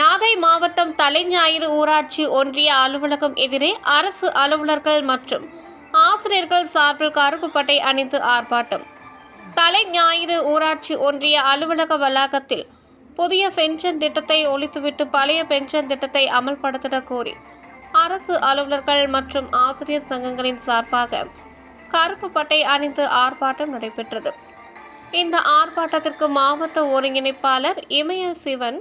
நாகை மாவட்டம் தலைஞாயிறு ஊராட்சி ஒன்றிய அலுவலகம் எதிரே அரசு அலுவலர்கள் மற்றும் ஆசிரியர்கள் சார்பில் கருப்பு பட்டை அணிந்து ஆர்ப்பாட்டம். தலைஞாயிறு ஊராட்சி ஒன்றிய அலுவலக வளாகத்தில் புதிய பென்ஷன் திட்டத்தை ஒழித்துவிட்டு பழைய பென்ஷன் திட்டத்தை அமல்படுத்திட கோரி அரசு அலுவலர்கள் மற்றும் ஆசிரியர் சங்கங்களின் சார்பாக கருப்பு பட்டை அணிந்து ஆர்ப்பாட்டம் நடைபெற்றது. இந்த ஆர்ப்பாட்டத்திற்கு மாவட்ட ஒருங்கிணைப்பாளர் இமய சிவன்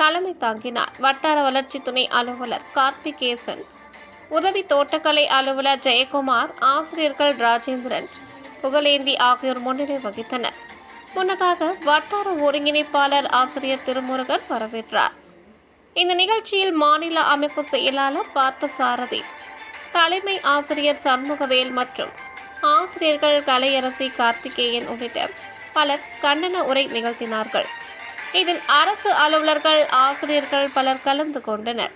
தலைமை தாங்கினார். வட்டார வளர்ச்சி துணை அலுவலர் கார்த்திகேசன், உதவி தோட்டக்கலை அலுவலர் ஜெயக்குமார், ஆசிரியர்கள் ராஜேந்திரன், புகழேந்தி ஆகியோர் முன்னிலை வகித்தனர். முன்னதாக வட்டார ஒருங்கிணைப்பாளர் ஆசிரியர் திருமுருகன் வரவேற்றார். இந்த நிகழ்ச்சியில் மாநில அமைப்பு செயலாளர் பார்த்தசாரதி, தலைமை ஆசிரியர் சண்முகவேல் மற்றும் ஆசிரியர்கள் கலையரசி கார்த்திகேயன் உள்ளிட்ட பலர் கண்டன உரை நிகழ்த்தினார்கள். இதில் அரசு அலுவலர்கள், ஆசிரியர்கள் பலர் கலந்து கொண்டனர்.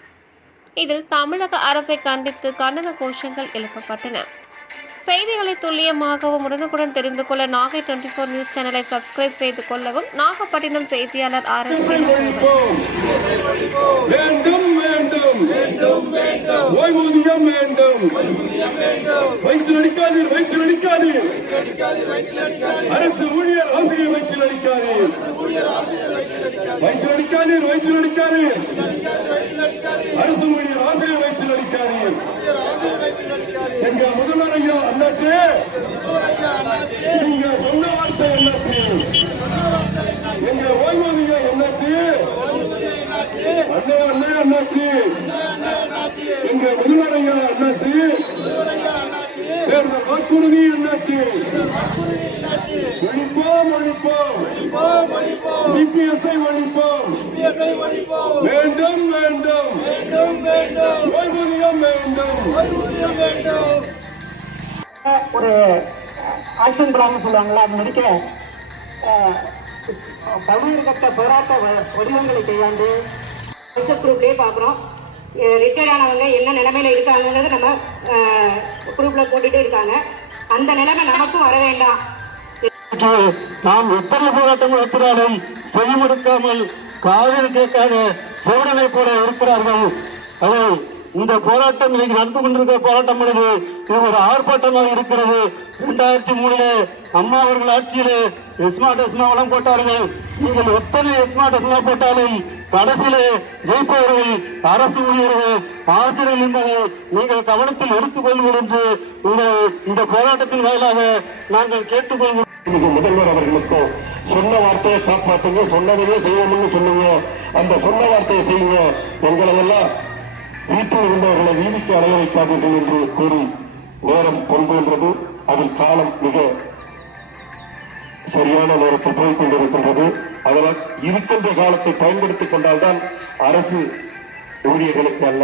இதில் தமிழக அரசை கண்டித்து கண்டன கோஷங்கள் எழுப்பப்பட்டன. செய்திகளை துல்லியமாகவும் உடனுக்குடன் தெரிந்து கொள்ள நாகை 24 நியூஸ் சேனலை சப்ஸ்கிரைப் செய்து கொள்ளவும். நாகப்பட்டினம் செய்தியாளர் RS அரசு ஊழியர் ஆசிரியர் அரசு ஊழியர் ஆசிரியர் வயிற்றில் அடிக்காது. எங்க முதல்வர் ஐயா அண்ணாச்சு, நீங்க சொன்ன வார்த்தை என்னாச்சு? எங்க ஓய்வூதியா என்னாச்சு? அண்ணே அண்ணே அண்ணாச்சு, எங்க முதல்வர் ஐயா அண்ணாச்சு, தேர்தல் வாக்குறுதி என்னாச்சு? ஒழிப்போம் ஒழிப்போம், சிபிஎஸ்ஐ ஒழிப்போம், வேண்டும் வேண்டும், ஓய்வூதியம் வேண்டும். ஒரு ஆக்ஷன் பிளான் சொல்லுவாங்களா, அது நடிக்க பல்வேறு கட்ட போராட்ட வடிவங்களை கையாண்டு குரூப்லேயே பார்க்குறோம். ரிட்டையர்ட் ஆனவங்க என்ன நிலைமையில இருக்காங்கிறது நம்ம குரூப்பில் போட்டுகிட்டே இருக்காங்க. அந்த நிலைமை நமக்கும் வர வேண்டாம். நாம் எத்தனை போராட்டங்கள் நடத்தினாலும் செவிமடுக்காமல் காதல் கேட்காத சோழனை போல இருக்கிறார்கள். அதை இந்த போராட்டம் இன்னைக்கு நடந்து கொண்டிருக்கிற போராட்டம் இது ஒரு ஆர்ப்பாட்டமாக இருக்கிறது. 2003 அம்மா அவர்கள் ஆட்சியிலே எஸ்மார்ட் வளம் போட்டார்கள். நீங்கள் எத்தனை எஸ்மார்ட் போட்டாலும் கடைசியிலே ஜெயிப்பவர்கள் அரசு ஊழியர்கள், ஆசிரியர்கள் என்பதை நீங்கள் கவனத்தில் எடுத்துக்கொள்வோம் என்று இந்த போராட்டத்தின் வாயிலாக நாங்கள் கேட்டுக்கொள்வோம். முதல்வர் அவர்களுக்கும் சொன்ன வார்த்தையை காப்பாற்றுங்க, சொன்னதையே செய்வோம்னு சொன்னீங்க. அந்த சொன்ன வார்த்தையை செய்யுங்க. எங்களெல்லாம் வீட்டில் இருந்தவர்களை வீதிக்கு அடைய வைக்காதீர்கள் என்று கூறி நேரம் கொள்கின்றது. அதில் காலம் மிக சரியான நேரத்தில் போய்க் கொண்டிருக்கின்றது. அதனால் இருக்கின்ற காலத்தை பயன்படுத்திக் கொண்டால்தான் அரசு ஊழியர்களுக்கு அல்ல,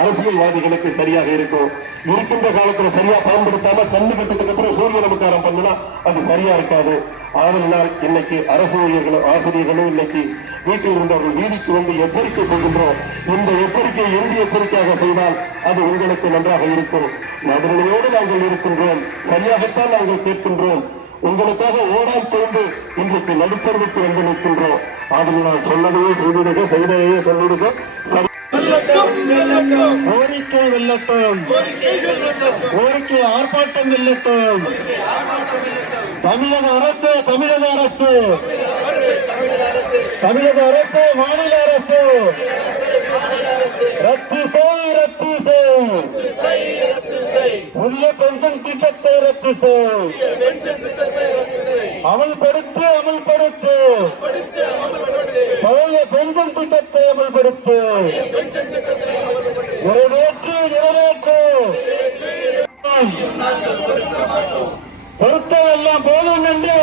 அரசியல்வாதிகளுக்கு சரியாக இருக்கும். இருக்கின்ற காலத்தில் சரியா பயன்படுத்தாம கண்ணு கட்டுக்கு அப்புறம் சூரிய நமஸ்காரம் பண்ணினா அது சரியா இருக்காது. அதனால் இன்னைக்கு அரசு ஊழியர்களும் ஆசிரியர்களும் இன்னைக்கு வீட்டில் இருந்தவர்கள் வீதிக்கு வந்து எச்சரிக்கை செய்கின்றோம். இந்த எச்சரிக்கை இறுதி எச்சரிக்கையாக செய்தால் அது உங்களுக்கு நன்றாக இருக்கும். நடுநிலையோடு நாங்கள் இருக்கின்றோம், சரியாகத்தான் நாங்கள் கேட்கின்றோம். உங்களுக்காக ஓடால் தோன்று இன்றைக்கு நடுத்தருவுக்கு வந்து நிற்கின்றோம். அதனால் சொன்னதையே செய்திடுக, செய்ததையே சொல்லிடுக. கோரிக்கை வெல்லட்டும், கோரிக்கை ஆர்ப்பாட்டம் வெல்லட்டும். தமிழக அரசு, தமிழக அரசு, தமிழக அரசு, மாநில அரசு ரத்து செய், ரத்து செய், புதிய பென்ஷன் திட்டத்தை ரத்து செய், அமல்படுத்து, அமல்படுத்து, பழைய பென்ஷன் திட்டத்தை அமல்படுத்து, நிறைவேற்று, நிறைவேற்று. பொறுத்தவெல்லாம் போதும் என்று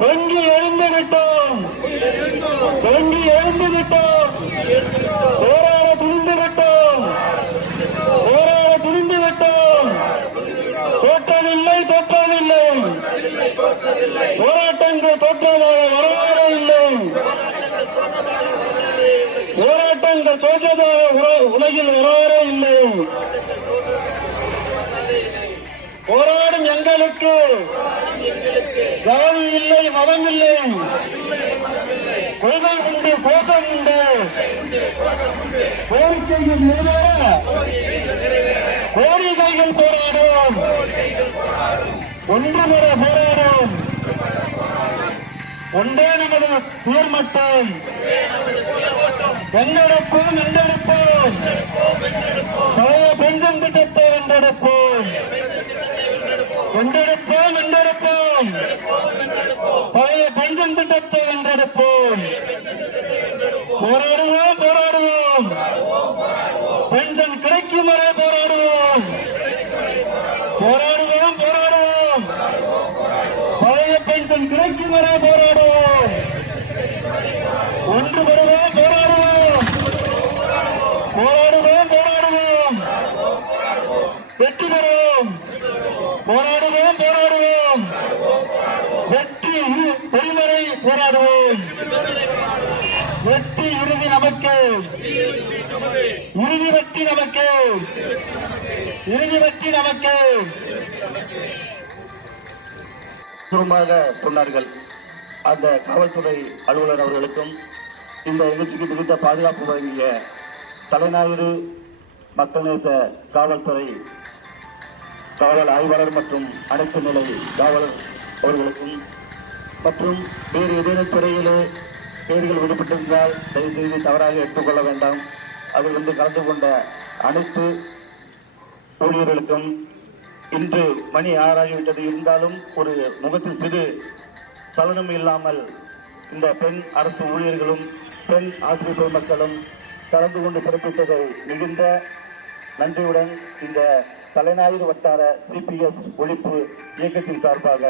பொங்கி எழுந்து விட்டோம், பொங்கி எழுந்து விட்டோம், போராட துணிந்து விட்டோம், போராட துணிந்து விட்டோம். தோற்றதில்லை, தோற்றதில்லை, போராட்டங்கள் தோற்றதாக வரலாறு இல்லை, போராட்டங்கள் தோற்றதாக உலகில் வரலாறே இல்லை. போராடும் எங்களுக்கு ஜாதி இல்லை, மதம் இல்லை, கொள்கை உண்டு, கோஷம் கோரிக்கைகள் நிறைவேற கோரிக்கைகள் போராடும், ஒன்றுபட போராடும். ஒன்றே நமது உயர்மட்டம், வென்றெடுப்போம் வென்றெடுப்போம், பழைய பென்ஷன் திட்டத்தை வென்றெடுப்போம், வென்றெடுப்போம் வென்றெடுப்போம், பழைய பென்ஷன் திட்டத்தை வென்றெடுப்போம். போராடுவோம் போராடுவோம், பென்ஷன் கிடைக்கும் வரை போராடுவோம், போராடுவோம் போராடுவோம், பழைய பென்ஷன் கிடைக்கும் வரை போராடுவோம். ஒன்றுபடுவோம் போராடுவோம், போராடுவோம் போராடுவோம், வெற்றி பெறுவோம். போராடுவோம் போராடுவோம், வெற்றி பெருமறை போராடுவோம். வெற்றி இறுதி நமக்கு, இறுதி வெற்றி நமக்கு, இறுதி வெற்றி நமக்கு. சுருமாக சொன்னார்கள். அந்த காவல்துறை அலுவலர் அவர்களுக்கும் இந்த நிகழ்ச்சிக்கு மிகுந்த பாதுகாப்பு வழங்கிய தலைஞாயிறு மக்கள் நேச காவல்துறை காவல் ஆய்வாளர் மற்றும் அனைத்து நிலை காவலர் அவர்களுக்கும் மற்றும் வேறு ஏதேனும் துறையிலே பெயர்கள் விடுபட்டிருந்தால் தயவுசெய்து தவறாக எடுத்துக்கொள்ள வேண்டாம். அதில் கலந்து கொண்ட அனைத்து ஊழியர்களுக்கும் இன்று மணி 6 ஆகிவிட்டது. இருந்தாலும் ஒரு முகத்தில் சிறு சலனம் இல்லாமல் இந்த பெண் அரசு ஊழியர்களும் பெண் ஆசிரியர் மக்களும் கலந்து கொண்டு பிறப்பித்ததை மிகுந்த நன்றியுடன் இந்த தலைஞாயிறு வட்டார CPS ஒழிப்பு இயக்கத்தின் சார்பாக